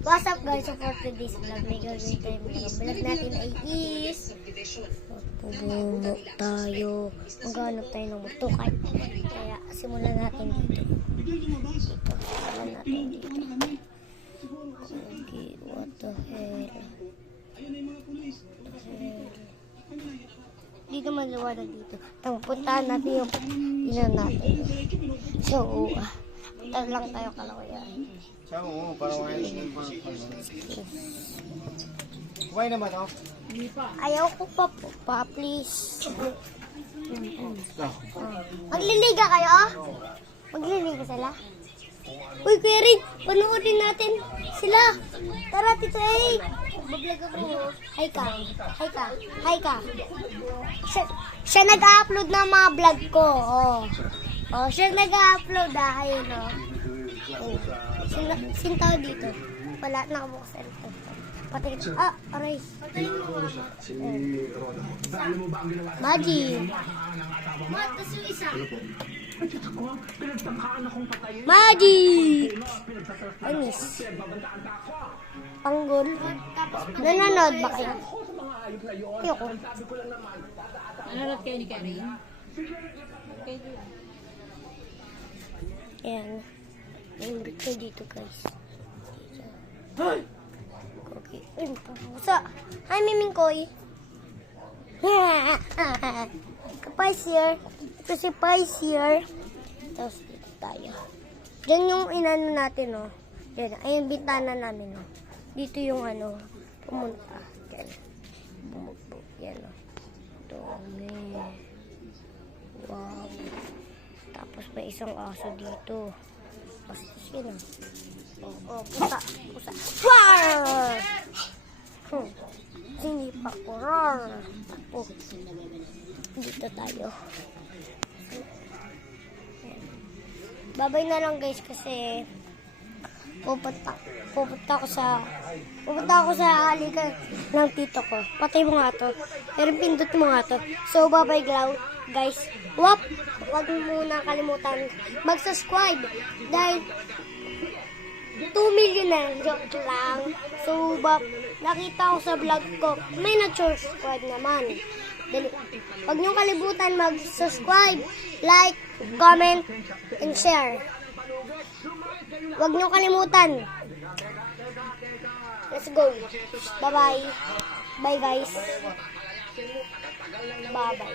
What's up guys, so for today's vlog, may gagawin tayo. Ang vlog natin ay is pubuno tayo. Maghanap tayo ng mutukay. Kaya simulan natin dito. Simulan natin dito. Okay, what the hell? Dito maliwanag dito. Puntahan natin yung ilan natin. So, punta lang tayo kalawayan. Oo, parang wala kumain naman ako. Ayaw ko pa, please. Magliliga kayo? Magliliga sila? Uy, Kuya Rin, panoorin natin sila. Tara, Tito Hey. Bablog ako. Hi ka. Hi ka. Hi ka. Siya nag-upload ng mga vlog ko. Oh, siya nag-upload ayun oh. Sino tao dito? Wala, nakabukasan ito. Patingin. Aray. Maji. Matas yung isa. Maji. Anis. Panggol. Nanonood ba kayo? Ayoko. Nanonood kayo ni Karen? Ayan. Naimbit ko dito guys. Okay. Ayun, pusa. Hi, Miming Koy. Kapais here. Ito si Pais here. Tapos dito tayo. Diyan yung inano natin, oh. Diyan. Ayun, bintana namin, oh. Dito yung ano, pumunta. Diyan. Bumugbog. Yan, oh. Ito, may. Wow. Tapos may isang aso dito. Bastos yun, oh. Pusa. Roar! Hindi pa ko roar. Dito tayo. Babay na lang guys kasi pupunta ako sa halikan ng tito ko. Patay mo nga to. Pero pindot mo nga to. So babay guys. Huwag muna kalimutan mag-subscribe dahil 2 million na. Joke lang. So nakita ko sa vlog ko may na-subscribe naman. Huwag niyong kalimutan mag-subscribe, like, comment, and share. Huwag niyong kalimutan. Let's go. Bye-bye. Bye guys. Bye-bye.